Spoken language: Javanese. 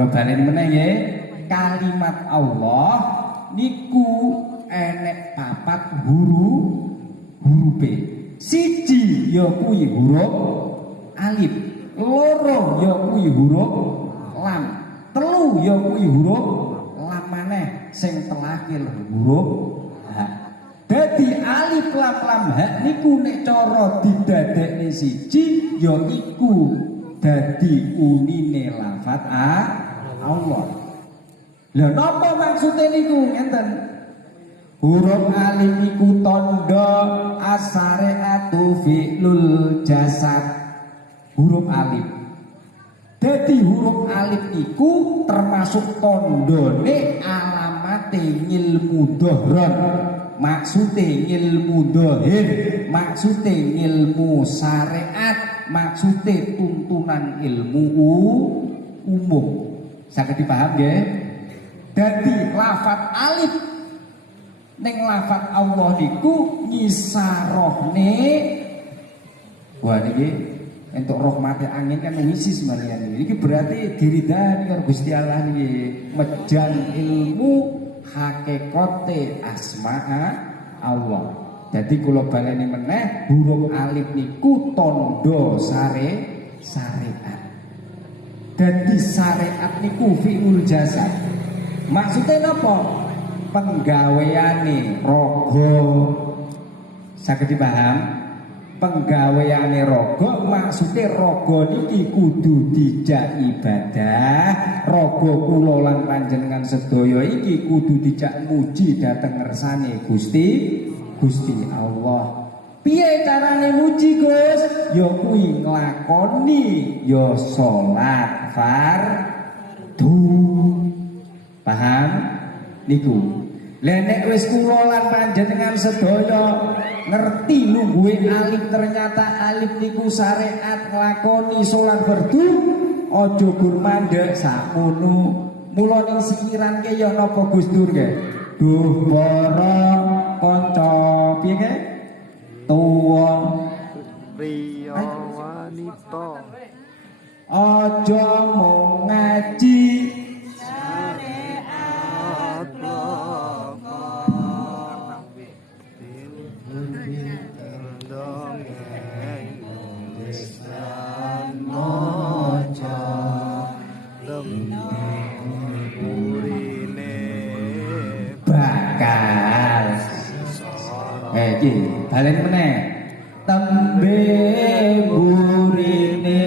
Kula baleni meneh nggih. Kalimat Allah niku enek papat hurufe. Siji ya kuwi huruf alif, loro ya kuwi huruf lam, telu ya kuwi huruf lam maneh sing terakhir huruf ha. Dadi alif lam lam ha niku nek cara didadekne siji ya iku dadi unine lafat Allah. Lha napa maksude niku ngenten? Huruf alif iku tandha as-syari'atu fi'lul jasad. Huruf alif. Dadi huruf alif iku termasuk tandane alamate ngilmu dhahran. Maksude ngilmu dhahir, maksude ngilmu syariat, maksude tuntunan ilmu umum. Saged dipaham nggih? Dadi lafat alif ning lafat Allah niku nyisarohne wah niki entuk rahmate angin kan wisi semarian iki berarti diridani karo Gusti Allah niki mejan ilmu hakikate asma'a Allah. Jadi kula baleni meneh huruf alif niku tandha syariat. Dadi syariat niku fi'ul jasad. Maksudnya napa? Penggaweane raga. Saged dipaham? Penggaweane raga maksude raga niki kudu dijak ibadah, raga kula lan panjenengan sedaya iki kudu dijak muji dhateng ngersane Gusti Allah. Piye carane muji Gus? Ya kuwi nglakoni ya salat fardu. Paham? Niku. Lah nek wis kula lan panjenengan sedaya ngerti lungguhe alif ternyata alif niku syariat nglakoni salat fardu, aja gur mandhek sakmono. Mula ning sikiran ke ya napa Gus Dur ke? Duh para kanca piye ke? Tuwa priya wanita aja mung ngaji bakal iki balen meneh tembe burine